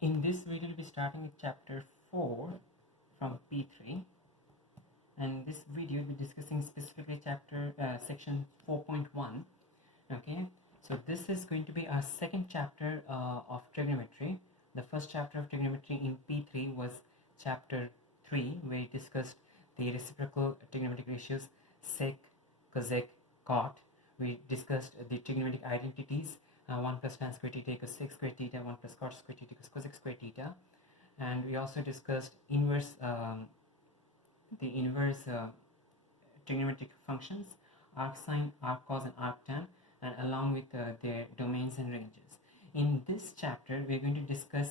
In this video, we'll be starting with chapter 4 from P3, and this video will be discussing specifically section 4.1. Okay, so this is going to be our second chapter of trigonometry. The first chapter of trigonometry in P3 was chapter 3, where we discussed the reciprocal trigonometric ratios sec, cosec, cot. We discussed the trigonometric identities, 1 plus tan square theta equals sec square theta, 1 plus cot square theta equals cosec square theta. And we also discussed the inverse trigonometric functions, arcsine, arccos, and arctan, and along with their domains and ranges. In this chapter, we are going to discuss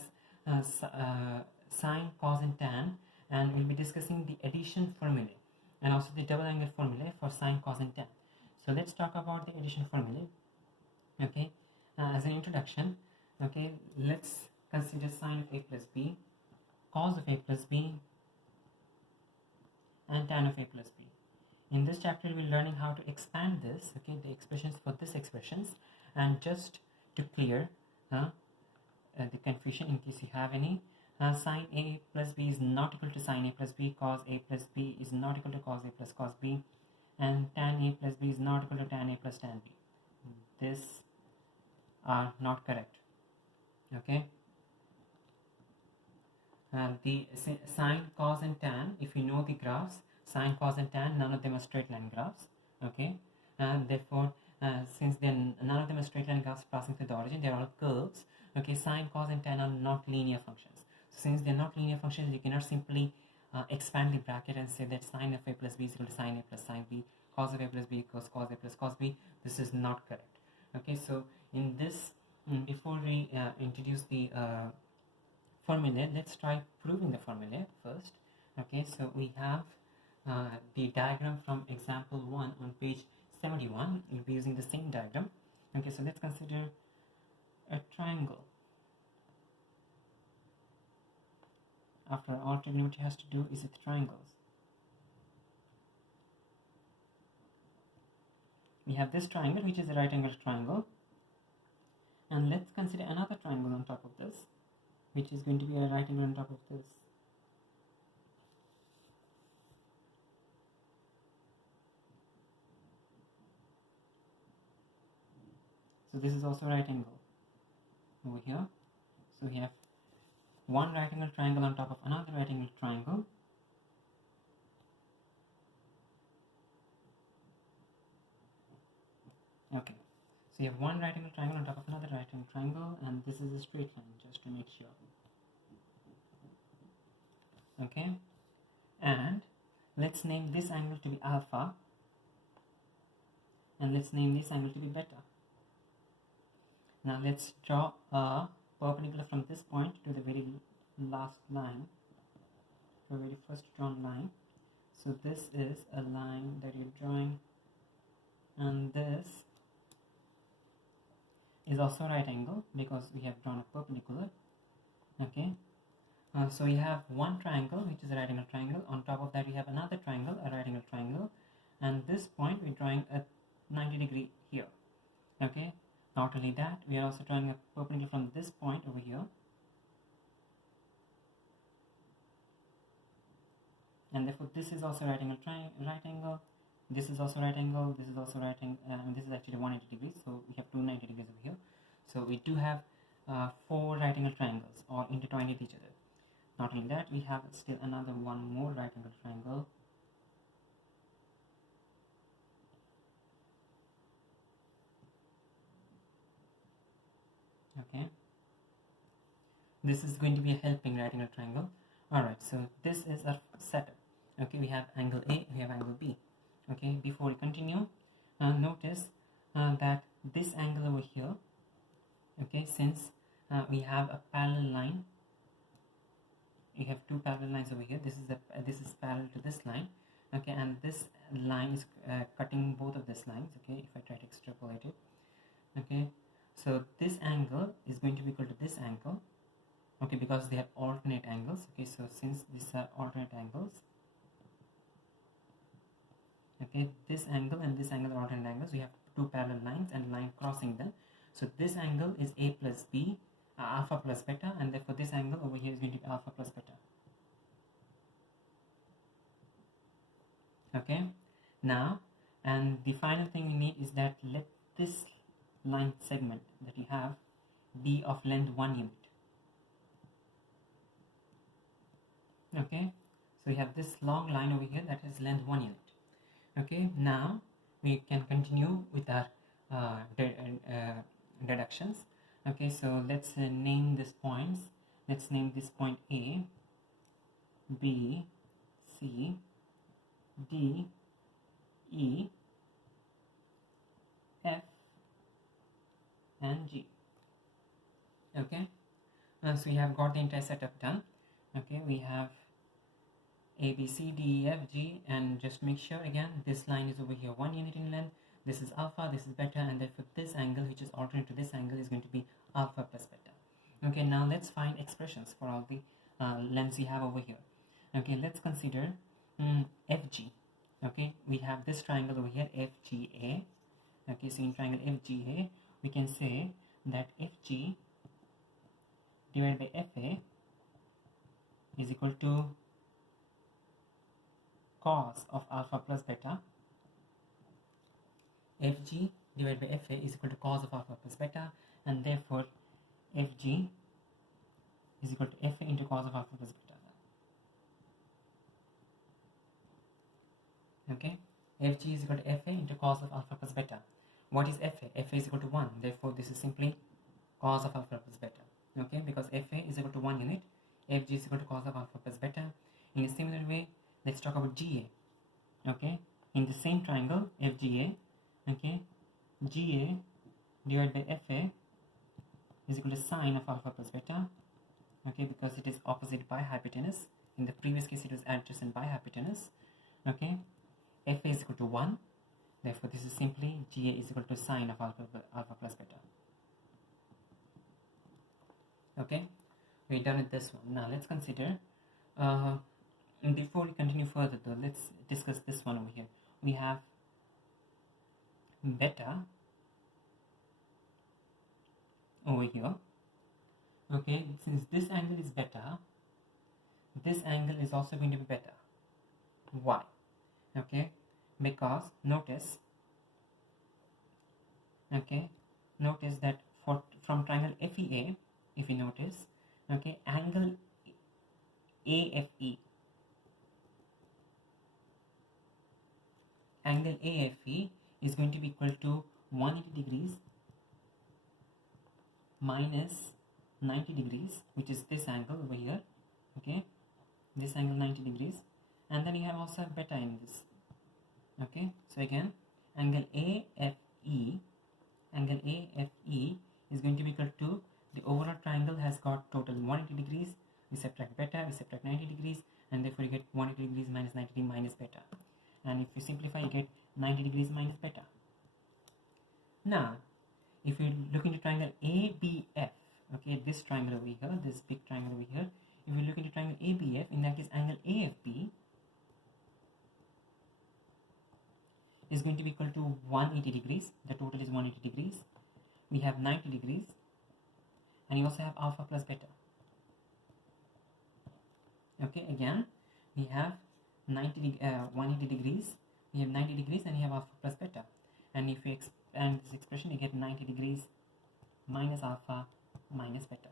sine, cos, and tan, and we'll be discussing the addition formulae and also the double angle formulae for sine, cos, and tan. So let's talk about the addition formulae. Okay, as an introduction, okay, let's consider sine of a plus b, cos of a plus b, and tan of a plus b. In this chapter, we'll be learning how to expand this, okay, the expressions for this expressions, and just to clear the confusion in case you have any, sine a plus b is not equal to sine a plus b, cos a plus b is not equal to cos a plus cos b, and tan a plus b is not equal to tan a plus tan b. This are not correct. Okay, the sine, cos, and tan, if you know the graphs, sine, cos, and tan, none of them are straight line graphs. Okay, and therefore since none of them are straight line graphs passing through the origin, they are all curves. Okay, sine, cos, and tan are not linear functions. So since they are not linear functions, you cannot simply expand the bracket and say that sine of a plus b is equal to sine a plus sine b, cos of a plus b equals cos a plus cos b. This is not correct. Okay, so in this, before we introduce the formula, let's try proving the formula first. Okay, so we have the diagram from example 1 on page 71. We'll be using the same diagram. Okay, so let's consider a triangle. After all, trigonometry has to do is with triangles. We have this triangle, which is a right angle triangle, and let's consider another triangle on top of this, which is going to be a right angle on top of this. So this is also a right angle over here. So we have one right angle triangle on top of another right angle triangle. Okay, so you have one right angle triangle on top of another right angle triangle, and this is a straight line, just to make sure. Okay, and let's name this angle to be alpha, and let's name this angle to be beta. Now let's draw a perpendicular from this point to the very last line, the very first drawn line. So this is a line that you're drawing, and this is also a right angle because we have drawn a perpendicular. Okay, so we have one triangle, which is a right angle triangle. On top of that, we have another triangle, a right angle triangle, and this point we're drawing a 90 degree here. Okay, not only that, we are also drawing a perpendicular from this point over here, and therefore this is also right angle right angle. This is also right angle, this is also right angle, and this is actually 180 degrees, so we have 290 degrees over here. So we do have 4 right angle triangles all intertwined with each other. Not only that, we have still another one more right angle triangle. Okay, this is going to be a helping right angle triangle. Alright, so this is our setup. Okay, we have angle A, we have angle B. Okay, before we continue, notice that this angle over here, okay, since we have a parallel line, we have 2 parallel lines over here. This is parallel to this line. Okay, and this line is cutting both of these lines. Okay, if I try to extrapolate it. Okay, so this angle is going to be equal to this angle. Okay, because they have alternate angles. Okay, so since these are alternate angles, okay, this angle and this angle are alternate angles, we have 2 parallel lines and line crossing them. So this angle is A plus B, alpha plus beta, and therefore this angle over here is going to be alpha plus beta. Okay, now, and the final thing we need is that let this line segment that you have be of length 1 unit. Okay, so we have this long line over here that is length 1 unit. Okay, now we can continue with our deductions. Okay, so let's name these points. Let's name this point A, B, C, D, E, F, and G. Okay, so we have got the entire setup done. Okay, we have A, B, C, D, E, F, G, and just make sure again this line is over here 1 unit in length. This is alpha, this is beta, and therefore this angle, which is alternate to this angle, is going to be alpha plus beta. Okay, now let's find expressions for all the lengths we have over here. Okay, let's consider FG. Okay, we have this triangle over here, FGA. Okay, so in triangle FGA, we can say that FG divided by FA is equal to cos of alpha plus beta. FG divided by FA is equal to cos of alpha plus beta, and therefore FG is equal to FA into cos of alpha plus beta. Okay, FG is equal to FA into cos of alpha plus beta. What is FA? FA is equal to 1, therefore this is simply cos of alpha plus beta. Okay, because FA is equal to 1 unit, FG is equal to cos of alpha plus beta. In a similar way, let's talk about GA. Okay, in the same triangle FGA, okay, GA divided by FA is equal to sine of alpha plus beta. Okay, because it is opposite by hypotenuse. In the previous case it was adjacent by hypotenuse. Okay, FA is equal to 1, therefore this is simply GA is equal to sine of alpha plus beta. Okay, we're done with this one. Now let's consider, and before we continue further though, let's discuss this one over here. We have beta over here. Okay, since this angle is beta, this angle is also going to be beta. Why? Okay, because notice that from triangle FEA, if you notice, okay, angle AFE is going to be equal to 180 degrees minus 90 degrees, which is this angle over here. Okay, this angle 90 degrees, and then you have also beta in this. Okay, so again angle AFE is going to be equal to the overall triangle has got total 180 degrees. We subtract beta, we subtract 90 degrees, and therefore you get 180 degrees minus 90 degrees minus beta. And if you simplify, you get 90 degrees minus beta. Now, if you look into triangle ABF, okay, this triangle over here, this big triangle over here, if you look into triangle ABF, in that case angle AFB is going to be equal to 180 degrees. The total is 180 degrees. We have 90 degrees, and you also have alpha plus beta. Okay, again we have 180 degrees, we have 90 degrees, and you have alpha plus beta. And if you expand this expression, you get 90 degrees minus alpha minus beta.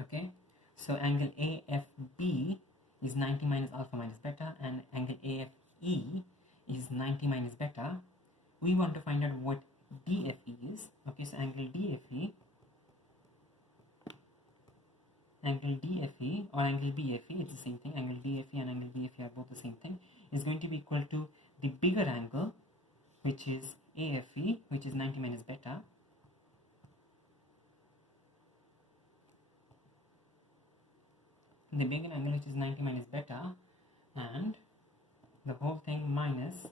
Okay, so angle AFB is 90 minus alpha minus beta, and angle AFE is 90 minus beta. We want to find out what DFE is. Okay, so angle DFE or angle BFE, it's the same thing. Angle DFE and angle BFE are both the same thing. Is going to be equal to the bigger angle, which is AFE, which is 90 minus beta, the bigger angle, which is 90 minus beta, and the whole thing minus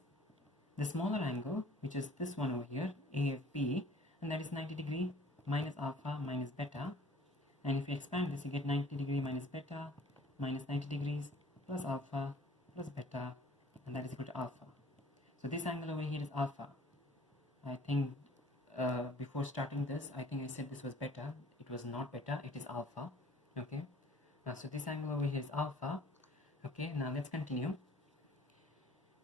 the smaller angle, which is this one over here, AFB, and that is 90 degree minus alpha minus beta. And if you expand this, you get 90 degree minus beta minus 90 degrees plus alpha plus beta, and that is equal to alpha. So this angle over here is alpha. I think before starting this, I think I said this was beta. It was not beta, it is alpha. Okay, so this angle over here is alpha. Okay, now let's continue.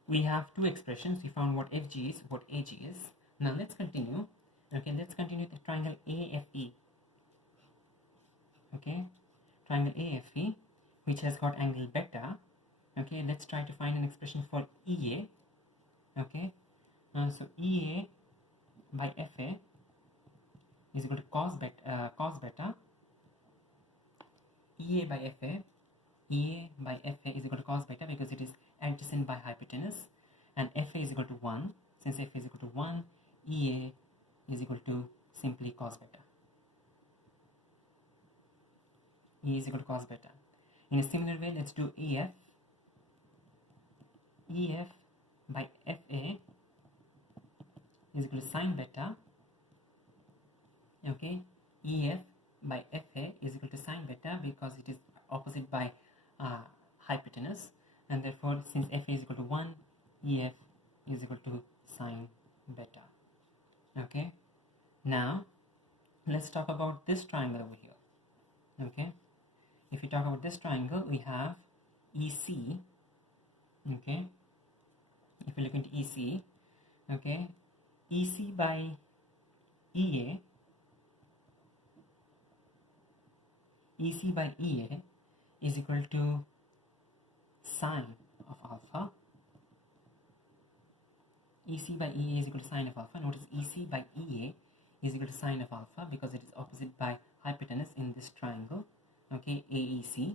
We have two expressions. We found what fg is, what ag is. Now let's continue. Okay, let's continue the triangle AFE. Okay, triangle AFE, which has got angle beta. Okay, let's try to find an expression for EA. Okay, so EA by FA is equal to cos beta. EA by FA is equal to cos beta because it is adjacent by hypotenuse, and FA is equal to 1. Since FA is equal to 1, EA is equal to simply cos beta. E is equal to cos beta. In a similar way, let's do EF. EF by FA is equal to sin beta. Okay, EF by FA is equal to sin beta because it is opposite by hypotenuse, and therefore since FA is equal to 1, EF is equal to sin beta. Okay, now let's talk about this triangle over here. Okay, if we talk about this triangle, we have EC. Okay, if we look into EC, okay, EC by EA, EC by EA is equal to sine of alpha. EC by EA is equal to sine of alpha. Notice EC by EA is equal to sine of alpha because it is opposite by hypotenuse in this triangle. Okay, AEC.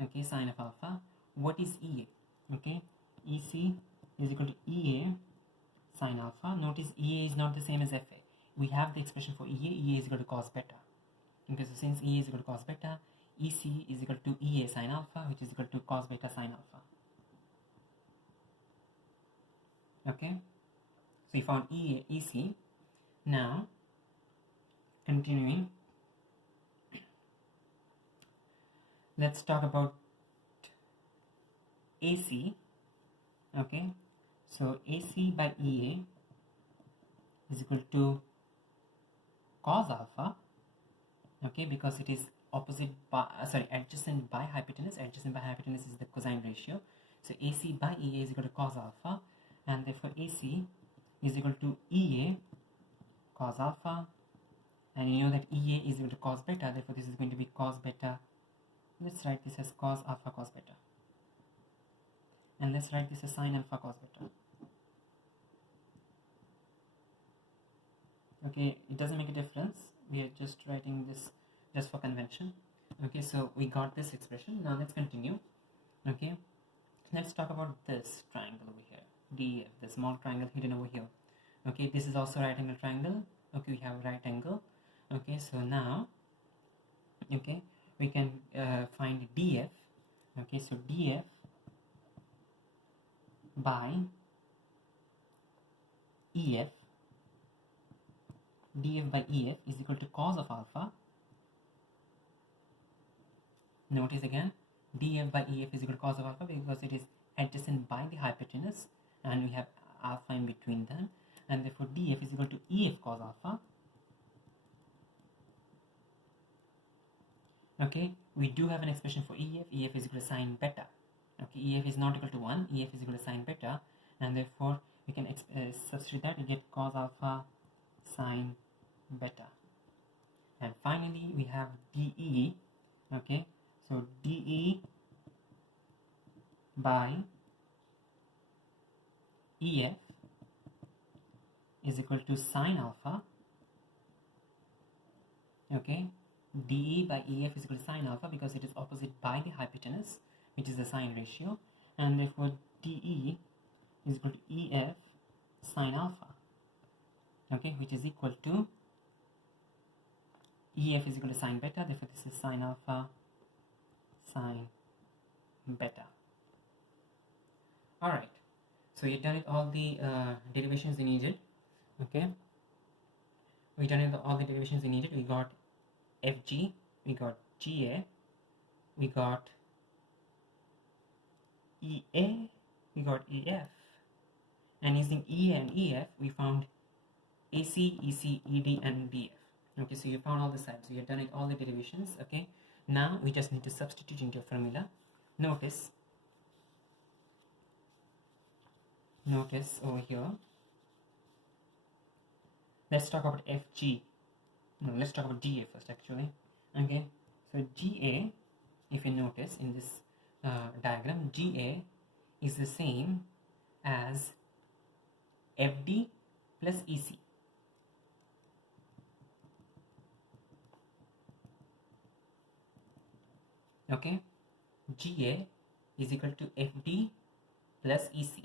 Okay, sine of alpha. What is EA? Okay, EC is equal to EA sine alpha. Notice EA is not the same as FA. We have the expression for EA. EA is equal to cos beta. Okay, so since EA is equal to cos beta, EC is equal to EA sine alpha, which is equal to cos beta sine alpha. Okay, so we found EC. Now, continuing, let's talk about AC. Okay, so AC by EA is equal to cos alpha. Okay, because it is opposite by adjacent by hypotenuse. Adjacent by hypotenuse is the cosine ratio. So AC by EA is equal to cos alpha, and therefore AC is equal to EA cos alpha, and you know that EA is equal to cos beta. Therefore, this is going to be cos beta. Let's write this as cos alpha cos beta, and let's write this as sin alpha cos beta. Okay, it doesn't make a difference. We are just writing this just for convention. Okay, so we got this expression. Now let's continue. Okay, let's talk about this triangle over here, DF, the small triangle hidden over here. Okay, this is also right angle triangle. Okay, we have right angle. Okay, so now, okay, we can find DF. Okay, so DF by EF, DF by EF is equal to cos of alpha. Notice again, DF by EF is equal to cos of alpha because it is adjacent by the hypotenuse, and we have alpha in between them, and therefore DF is equal to EF cos alpha. Okay, we do have an expression for EF. EF is equal to sin beta. Okay, EF is not equal to 1. EF is equal to sin beta, and therefore we can substitute that to get cos alpha sin beta. And finally, we have DE. Okay, so DE by EF is equal to sin alpha. Okay, DE by EF is equal to sin alpha because it is opposite by the hypotenuse, which is the sine ratio, and therefore DE is equal to EF sin alpha. Okay, which is equal to EF is equal to sin beta. Therefore, this is sin alpha sin beta. All right. So we've done it all the derivations we needed. Okay. We've done it all the derivations we needed. We got FG, we got GA, we got EA, we got EF, and using EA and EF, we found AC, EC, ED, and DF. Okay, so you found all the sides, so you've done it, all the derivations. Okay, now we just need to substitute into your formula. Notice over here, let's talk about fg. No, let's talk about ga first actually. Okay, so ga, if you notice in this diagram, ga is the same as fd plus ec. Okay, ga is equal to fd plus ec.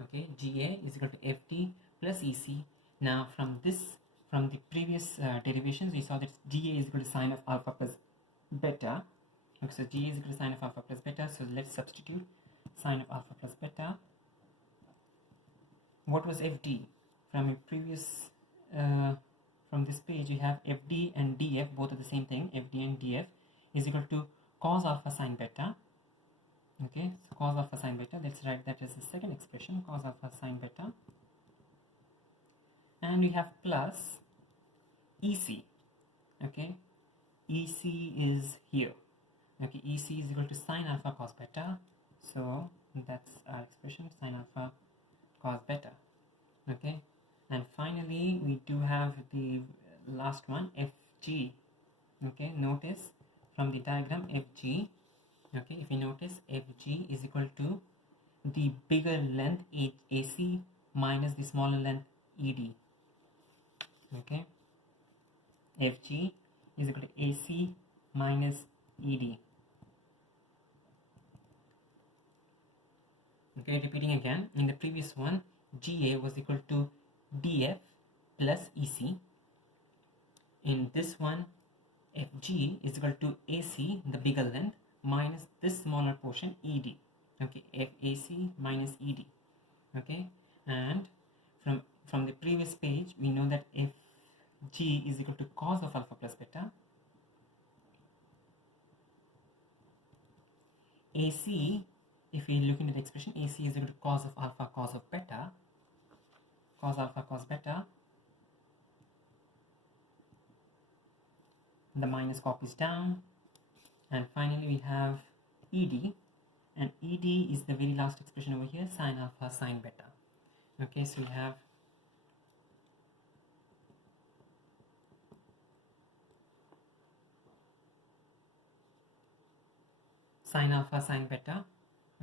Okay, ga is equal to fd plus ec. Now from the previous derivations, we saw that ga is equal to sine of alpha plus beta. Okay, so ga is equal to sine of alpha plus beta. So let's substitute sine of alpha plus beta. What was fd? From a previous from this page, we have fd and df, both are the same thing. Fd and df is equal to cos alpha sine beta. Okay, so cos alpha sine beta, let's write that as the second expression, cos alpha sine beta. And we have plus ec. Okay, ec is here. Okay, ec is equal to sine alpha cos beta. So that's our expression, sine alpha cos beta. Okay, and finally we do have the last one, fg. Okay, notice from the diagram fg. Okay, if you notice, fg is equal to the bigger length ac minus the smaller length ed. Okay, fg is equal to ac minus ed. Okay, repeating again, in the previous one, ga was equal to df plus ec. In this one, fg is equal to ac, the bigger length, minus this smaller portion ed. Okay, fac minus ed. Okay, and from the previous page, we know that fg is equal to cos of alpha plus beta. ac, if we look into the expression, ac is equal to cos of alpha cos of beta. Cos alpha cos beta. The minus copies down, and finally we have ed, and ed is the very last expression over here, sine alpha sine beta. Okay, so we have sine alpha sine beta.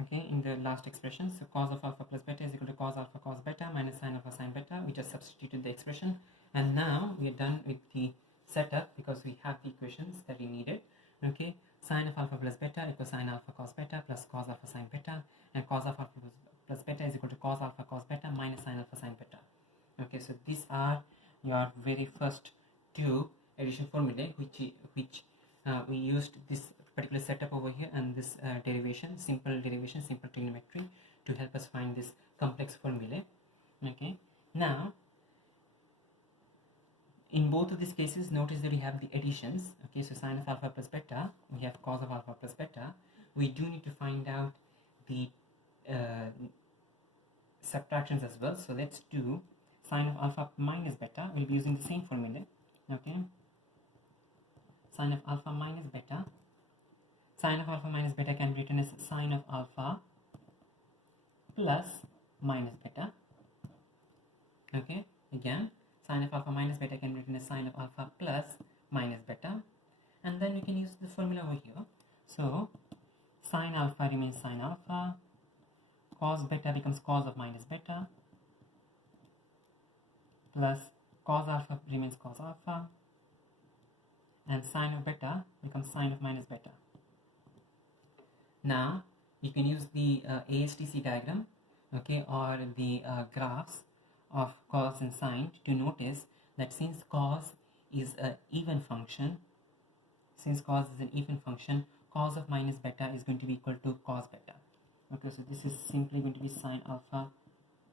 Okay, in the last expression, so cos of alpha plus beta is equal to cos alpha cos beta minus sine alpha sine beta. We just substituted the expression, and now we are done with the setup because we have the equations that we needed. Okay, sine of alpha plus beta equals sine alpha cos beta plus cos alpha sine beta, and cos alpha plus beta is equal to cos alpha cos beta minus sine alpha sine beta. Okay, so these are your very first two addition formulae which we used this particular setup over here, and this simple trigonometry to help us find this complex formulae. Okay, now in both of these cases, notice that we have the additions. Okay, so sine of alpha plus beta, we have cos of alpha plus beta. We do need to find out the subtractions as well. So let's do sine of alpha minus beta. We'll be using the same formula. Okay, sine of alpha minus beta. Sine of alpha minus beta can be written as sine of alpha plus minus beta. Okay, again, sine of alpha minus beta can be written as sine of alpha plus minus beta, and then we can use the formula over here. So sine alpha remains sine alpha, cos beta becomes cos of minus beta, plus cos alpha remains cos alpha, and sine of beta becomes sine of minus beta. Now you can use the ASTC diagram, okay, or the graphs of cos and sine to notice that since cos is an even function, cos of minus beta is going to be equal to cos beta. Okay, so this is simply going to be sine alpha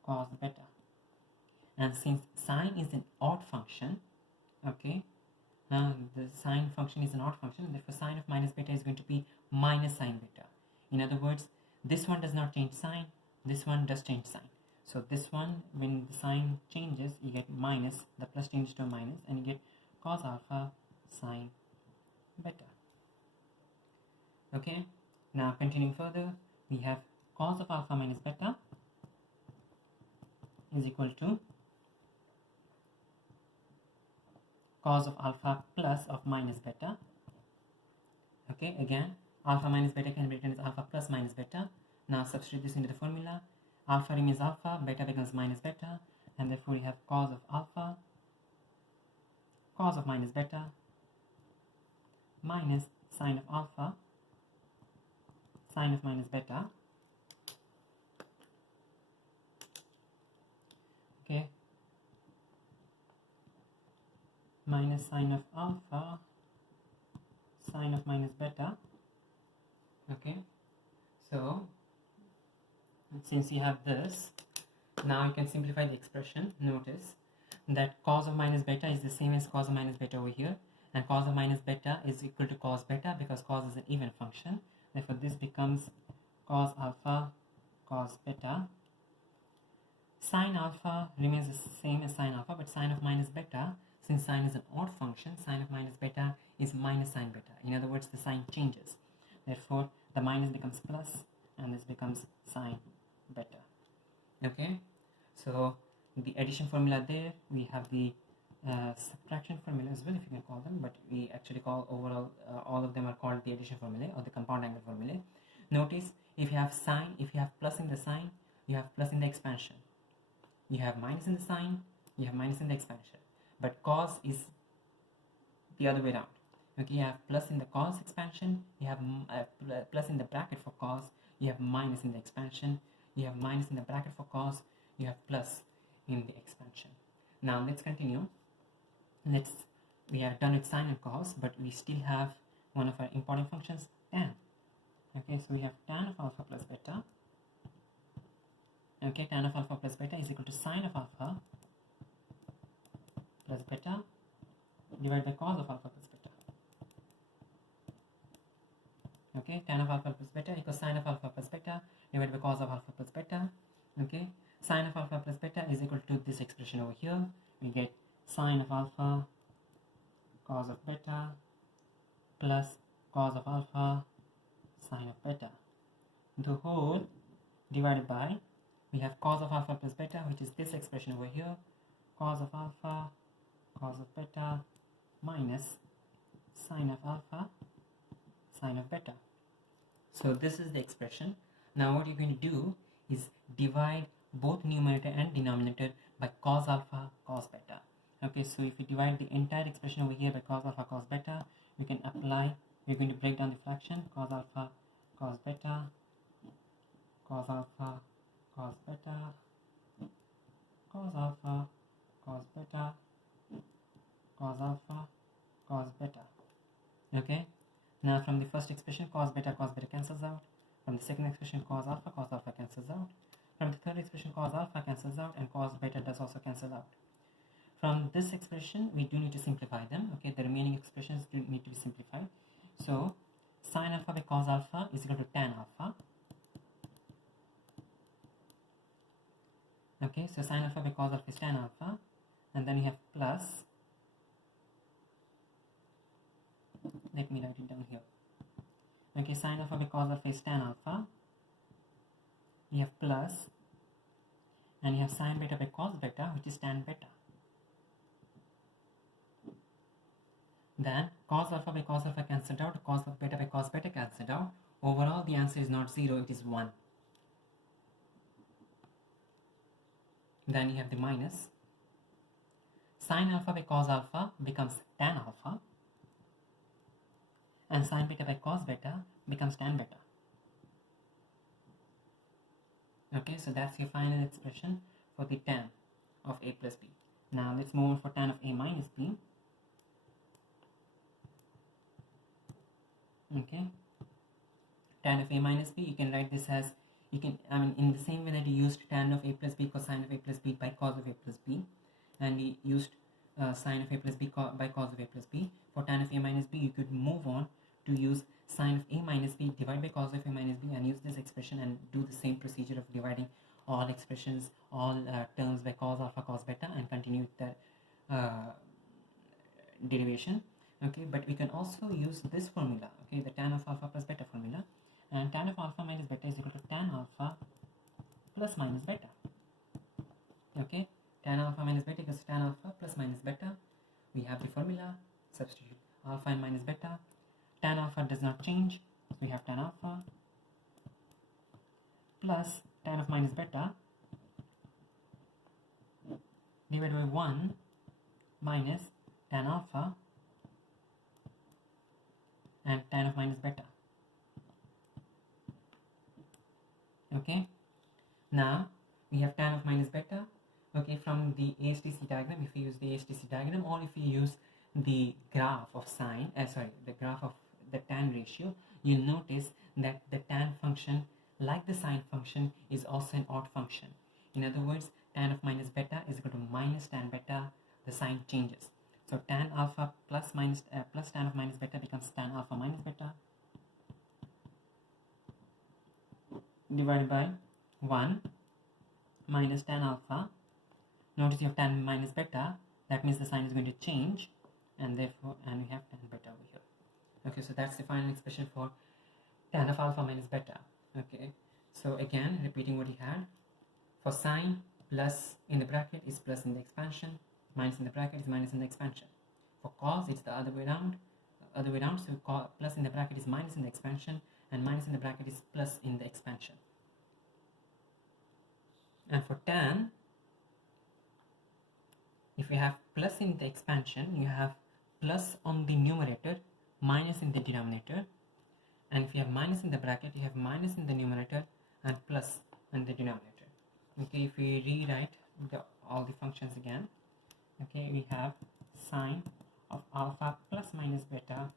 cos beta, and since sine is an odd function, okay, the sine function is an odd function, therefore sine of minus beta is going to be minus sine beta. In other words, this one does not change sign, this one does change sign. So this one, when the sign changes, you get minus, the plus changes to a minus, and you get cos alpha sine beta. Okay, now continuing further, we have cos of alpha minus beta is equal to cos of alpha plus of minus beta. Okay, again alpha minus beta can be written as alpha plus minus beta. Now substitute this into the formula. Alpha remains alpha, beta becomes minus beta, and therefore we have cos of alpha cos of minus beta minus sine of alpha sine of minus beta. Okay, minus sine of alpha sine of minus beta. Okay, so since you have this, now you can simplify the expression. Notice that cos of minus beta is the same as cos of minus beta over here, and cos of minus beta is equal to cos beta because cos is an even function. Therefore this becomes cos alpha cos beta. Sine alpha remains the same as sine alpha, but sine of minus beta, since sine is an odd function, sine of minus beta is minus sine beta. In other words, the sign changes. Therefore the minus becomes plus and this becomes sine beta. Okay, so the addition formula there, we have the subtraction formula as well, if you can call them, but we actually call overall all of them are called the addition formula or the compound angle formula. Notice if you have sine, if you have plus in the sign, you have plus in the expansion. You have minus in the sign, you have minus in the expansion. But cos is the other way around. Okay, you have plus in the cos expansion, you have plus in the bracket for cos, you have minus in the expansion, you have minus in the bracket for cos, you have plus in the expansion. Now let's continue. We are done with sine and cos, but we still have one of our important functions, tan. Okay, so we have tan of alpha plus beta. Okay, tan of alpha plus beta is equal to sine of alpha plus beta divided by cos of alpha plus beta. Okay, tan of alpha plus beta equals sine of alpha plus beta divided by cos of alpha plus beta. Okay, sine of alpha plus beta is equal to this expression over here. We get sine of alpha cos of beta plus cos of alpha sine of beta. The whole divided by, we have cos of alpha plus beta, which is this expression over here, cos of alpha cos of beta minus sine of alpha sine of beta. So this is the expression. Now what you're going to do is divide both numerator and denominator by cos alpha cos beta. Okay, so if you divide the entire expression over here by cos alpha cos beta, you can apply, we're going to break down the fraction, cos alpha cos beta cos alpha cos beta cos alpha cos beta cos alpha cos beta. Okay, now from the first expression cos beta cancels out. From the second expression cos alpha cancels out. From the third expression cos alpha cancels out, and cos beta does also cancel out. From this expression we do need to simplify them. Okay, the remaining expressions do need to be simplified. So sine alpha by cos alpha is equal to tan alpha. Okay, so sine alpha by cos alpha is tan alpha, and then you have plus, let me write it down here. Okay, sine alpha by cos alpha is tan alpha, you have plus, and you have sine beta by cos beta, which is tan beta. Then cos alpha by cos alpha cancelled out, cos beta by cos beta cancelled out. Overall the answer is not 0, it is 1. Then you have the minus. Sine alpha by cos alpha becomes tan alpha, and sine beta by cos beta becomes tan beta. Okay, so that's your final expression for the tan of a plus b. Now let's move on for tan of a minus b. Okay, tan of a minus b, you can write this as, you can, in the same way that you used tan of a plus b cosine of a plus b by cos of a plus b, and we used sine of a plus b by cos of a plus b, for tan of a minus b you could move on to use sine of a minus b divided by cos of a minus b, and use this expression and do the same procedure of dividing all expressions, all terms by cos alpha cos beta, and continue with the derivation. Okay, but we can also use this formula, okay, the tan of alpha plus beta formula, and tan of alpha minus beta is equal to tan alpha plus minus beta. Okay, tan alpha minus beta equals tan alpha plus minus beta. We have the formula, substitute alpha and minus beta. Tan alpha does not change, so we have tan alpha plus tan of minus beta divided by 1 minus tan alpha and tan of minus beta. Okay, now we have tan of minus beta. Okay, from the ASTC diagram, if you use the ASTC diagram, or if you use the graph of sine, the graph of the tan ratio, you'll notice that the tan function, like the sine function, is also an odd function. In other words, tan of minus beta is equal to minus tan beta. The sign changes. So tan alpha plus tan of minus beta becomes tan alpha minus beta divided by 1 minus tan alpha. Notice you have tan minus beta, that means the sign is going to change, and we have tan beta over here. Okay, so that's the final expression for tan of alpha minus beta. Okay, so again, repeating what he had. For sine, plus in the bracket is plus in the expansion, minus in the bracket is minus in the expansion. For cos, it's the other way around, so plus in the bracket is minus in the expansion, and minus in the bracket is plus in the expansion. And for tan, if you have plus in the expansion, you have plus on the numerator, minus in the denominator, and if you have minus in the bracket, you have minus in the numerator and plus in the denominator. Okay, if we rewrite all the functions again, okay, we have sine of alpha plus minus beta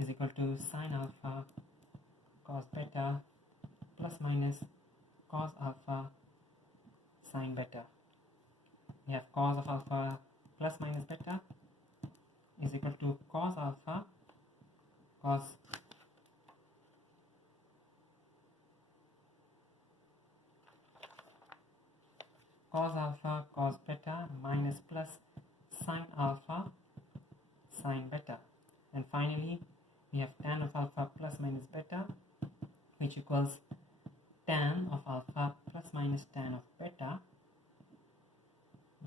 is equal to sine alpha cos beta plus minus cos alpha sine beta. We have cos of alpha plus minus beta is equal to cos alpha cos alpha cos beta minus plus sine alpha sine beta. And finally, we have tan of alpha plus minus beta, which equals tan of alpha plus minus tan of beta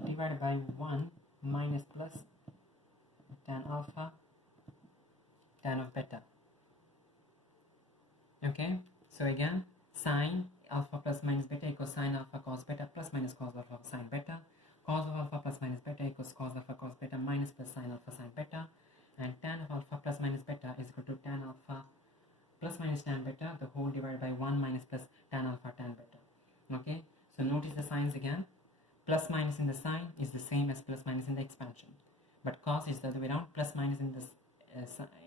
divided by 1 minus plus tan alpha tan of beta. Okay, so again, sine alpha plus minus beta equals sine alpha cos beta plus minus cos alpha sine beta. Cos of alpha plus minus beta equals cos alpha cos beta minus plus sine alpha sine beta. And tan of alpha plus minus beta is equal to tan alpha plus minus tan beta, the whole divided by 1 minus plus tan alpha tan beta. Okay, so notice the signs again. Plus minus in the sign is the same as plus minus in the expansion, but cos is the other way around. Plus minus in this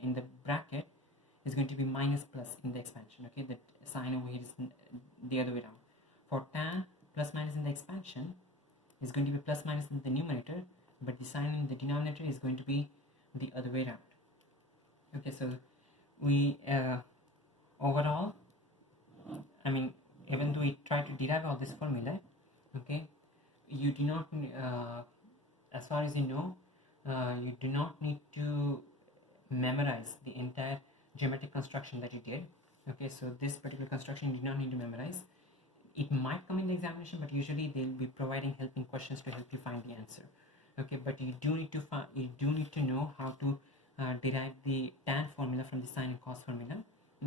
in the bracket is going to be minus plus in the expansion. Okay, the sign over here is the other way around. For tan, plus minus in the expansion is going to be plus minus in the numerator, but the sign in the denominator is going to be the other way around. Okay, so we overall, I mean, even though we try to derive all this formula, okay, you do not as far as you know, you do not need to memorize the entire geometric construction that you did. Okay, so this particular construction you do not need to memorize. It might come in the examination, but usually they'll be providing helping questions to help you find the answer. Okay, but you do need to know how to derive the tan formula from the sine and cos formula.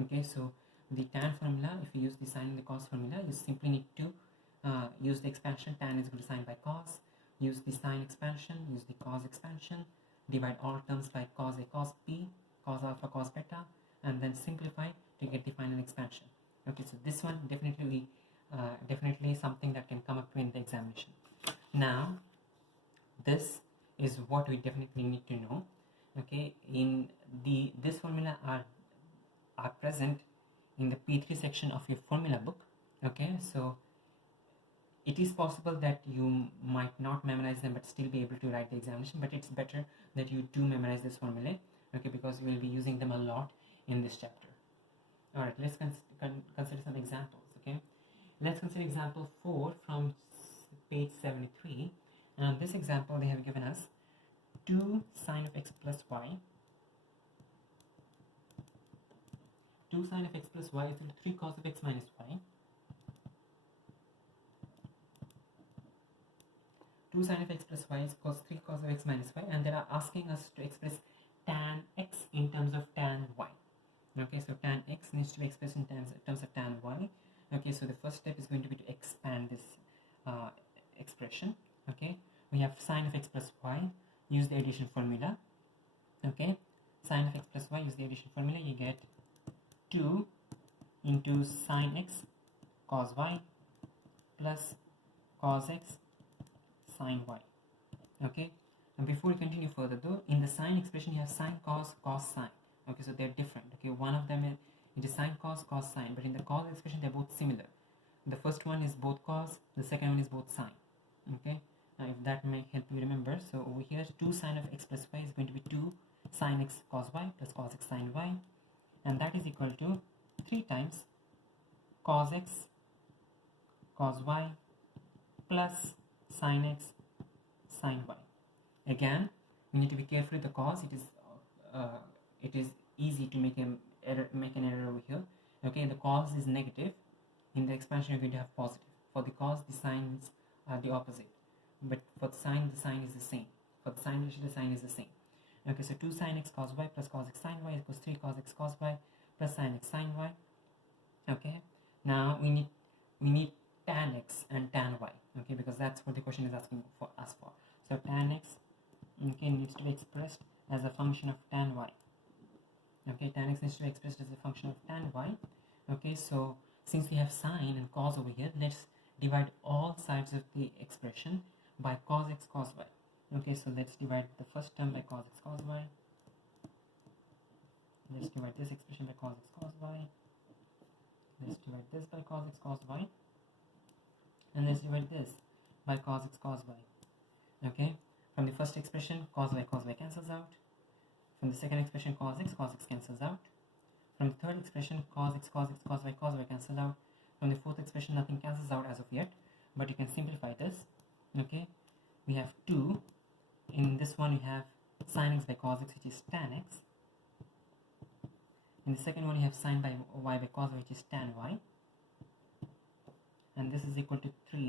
Okay, so the tan formula, if you use the sine and the cos formula, you simply need to use the expansion. Tan is equal to sine by cos. Use the sine expansion, use the cos expansion, divide all terms by cos A cos B, cos alpha cos beta, and then simplify to get the final expansion. Okay, so this one definitely something that can come up in the examination. Now this is what we definitely need to know. Okay, in this formula are present in the P3 section of your formula book. Okay, so it is possible that you might not memorize them but still be able to write the examination, but it's better that you do memorize this formula, okay, because we will be using them a lot in this chapter. Alright, let's consider some examples. Okay, let's consider example 4 from page 73. And this example they have given us 2 sine of x plus y. 2 sine of x plus y is equal to 3 cos of x minus y. 2 sine of x plus y is equals 3 cos of x minus y, and they are asking us to express tan x in terms of tan y. Okay, so tan x needs to be expressed in terms of tan y. Okay, so the first step is going to be to expand this expression. Okay, we have sine of x plus y, use the addition formula. Okay, sine of x plus y, use the addition formula, you get 2 into sine x cos y plus cos x sine y. Okay, and before we continue further though, in the sine expression you have sine cos sine. Okay, so they're different. Okay, one of them is sine cos sine, but in the cos expression they're both similar. The first one is both cos, the second one is both sine. Okay, now if that may help you remember, so over here 2 sine of x plus y is going to be 2 sine x cos y plus cos x sine y, and that is equal to 3 times cos x cos y plus sine x sine y. Again, we need to be careful with the cos. It is easy to make an error over here. Okay, the cos is negative. In the expansion, you're going to have positive. For the cos, the signs are the opposite. But for the sign is the same. For the sine ratio, the sign is the same. Okay, so 2 sine x cos y plus cos x sine y equals 3 cos x cos y plus sine x sine y. Okay, now we need tan x and tan y. Okay, because that's what the question is asking for us for. So tan x, okay, needs to be expressed as a function of tan y. Okay, tan x needs to be expressed as a function of tan y. Okay, so since we have sine and cos over here, let's divide all sides of the expression by cos x cos y. Okay, so let's divide the first term by cos x cos y. Let's divide this expression by cos x cos y. Let's divide this by cos x cos y. And let's divide this by cos x cos y. Okay, from the first expression cos y cancels out. From the second expression cos x cancels out. From the third expression cos x cos y cancels out. From the fourth expression nothing cancels out as of yet, but you can simplify this. Okay, we have 2. In this one you have sin x by cos x, which is tan x. In the second one you have sin by y by cos y, which is tan y. And this is equal to 3